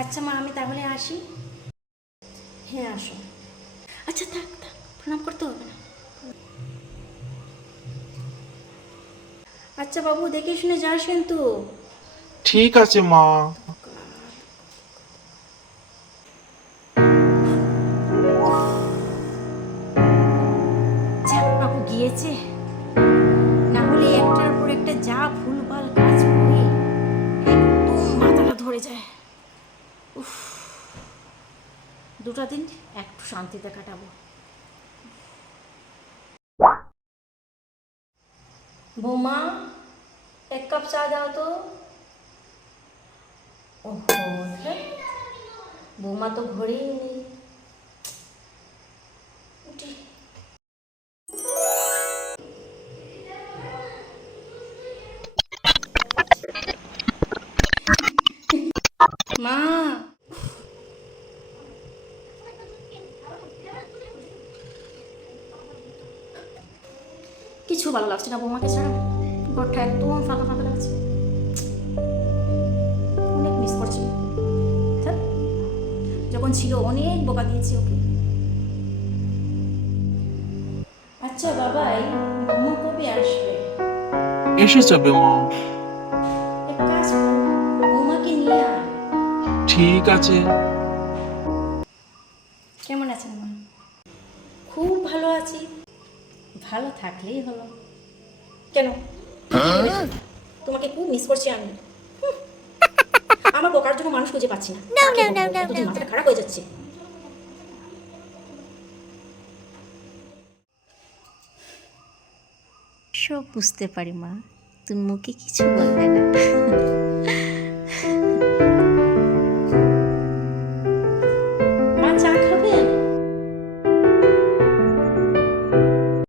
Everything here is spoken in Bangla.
আচ্ছা মা, আমি তাহলে আসি। হ্যাঁ আসো। আচ্ছা থাক থাক, প্রণাম করতে হবে না। আচ্ছা বাবু, দেখে শুনে যাস কিন্তু। ঠিক আছে মা। যাক বাবু গিয়েছে, না হলে একটার পর একটা যা ভুলভাল কাজ করে একদম মাথাটা ধরে যায়। উফ, দুটা দিন একটু শান্তিতে কাটাবো। বৌমা, এক কাপ চা দাও তো। ওহো, ধ্যাৎ, বৌমা তো ঘরেই নেই। উঠি। মা, কিছু ভালো লাগছে না বৌমাকে ছাড়া। ঘরটা একদম ফাঁকা ফাঁকা লাগছে, অনেক মিস করছি। ধ্যাৎ, যখন ছিল অনেক বোকা দিয়েছি ওকে। আচ্ছা বাবাই, বৌমা কবে আসবে? এসে যাবে মা। এক কাজ কর, বৌমাকে নিয়ে আয়। ঠিক আছে। কেমন আছেন মা? খুব ভালো আছি। ভালো থাকলেই হলো। কেন, তোমাকে খুব মিস করছি আমি। আমার বোকার জন্য মানুষ খুঁজে পাচ্ছি না। এতদিন মাথাটা খারাপ হয়ে যাচ্ছে। সব বুঝতে পারি মা, তুমি মুখে কিছু বলবে না।